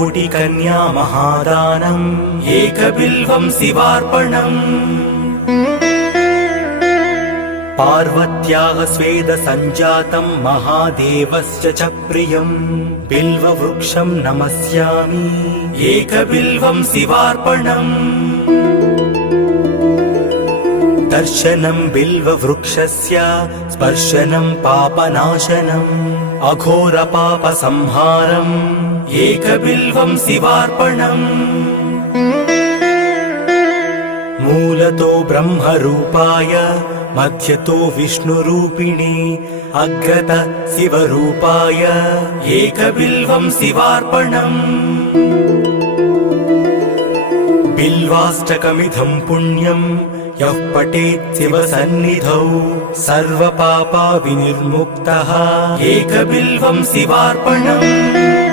कोटिकन्या महादानम् एकबिल्वं शिवार्पणम्। पार्वत्याः स्वेदसञ्जातं महादेवस्य च प्रियं बिल्ववृक्षं नमस्यामि एकबिल्वं शिवार्पणम्। दर्शनं बिल्ववृक्षस्य स्पर्शनं पापनाशनम् अघोरपापसंहारम् एकबिल्वं शिवार्पणम्। मूलतो ब्रह्मरूपाय मध्यतो विष्णुरूपिणे अग्रत शिवरूपाय एकबिल्वं शिवार्पणम्। बिल्वाष्टकमिदं पुण्यं यः पठेत् शिवसन्निधौ सर्वपापविनिर्मुक्तः एकबिल्वं शिवार्पणम्।